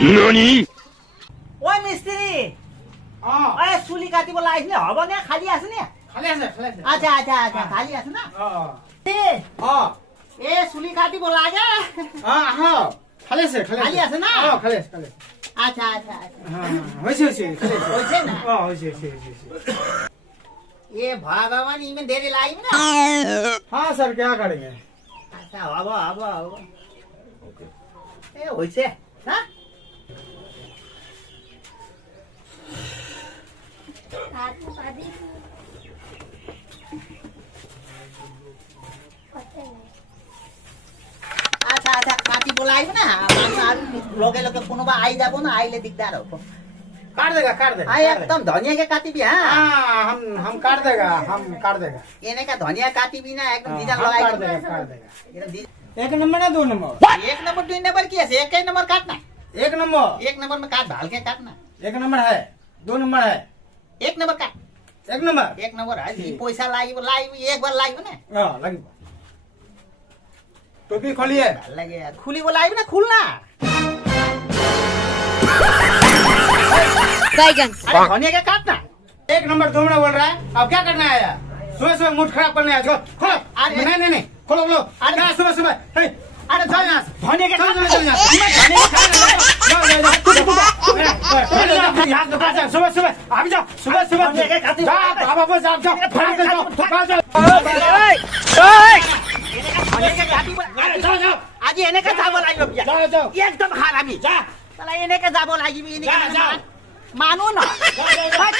ननी ओइ मिस्त्री অ' ओइ चुली काटिब লাগিছিলে হ'ব নে খালি আছে নে খালি আছে খালি আছে আচ্ছা আচ্ছা আচ্ছা খালি আছে না অ' এ অ' এ চুলি কাটিব লাগে অ' আহ খালি আছে খালি আছে না? অ' খালি আছে আচ্ছা আচ্ছা আচ্ছা হৈছে হৈছে খালি আছে হৈছে না অ' হৈছে হৈছে ए भगवान इमे देरी लाग्यो ना हाँ सर क्या करेंगे अच्छा अब ए হৈছে না আচ্ছা আচ্ছা কাটিব লাগিব না মানুহ আৰু লগে লগে কোনোবা আই যাব না আইলে দিগদাৰ হ'ব काट देगा আই একদম ধনিয়াকে কাটিবি হ্যাঁ हाँ हम काट देगा এনেকা ধনিয়া কাটিবি না একদম দিদার हम লগাই काट देगा একদম দি- एक नंबर ना 2 नंबर एक नंबर 2 नंबर की है एक नंबर काटना एक नंबर एक नंबर में काट भाल के काटना एक नंबर है 2 नंबर है एक नंबर काट एक नंबर एक नंबर है ई पैसा लाग्यो एक बार लाग्यो ना हाँ लगी टोपी खोलिए भाल लागे यार खुली को लाग्यो ना खुलना बैगन अरे धनिया के काटना एक नंबर 2 नंबर बोल रहा है अब क्या करना है यार सुबह मूड खराब करने आया खोलो अरे- नहीं खोलो अरे- क्या सुबह अरे चल यहाँ से। धनिया के चल काटना चल यहाँ से। धनिया के सुबह अभी जाओ सुबह धनिया के काटी- जाओ जाओ धनिया के काटी जाओ आज एने का जाबो लाग्यो बिया जाओ एकदम खारामी जा साला एने का जाबो लाग्यो एने जा, का जा। मानु न जा, जा, जा। हट।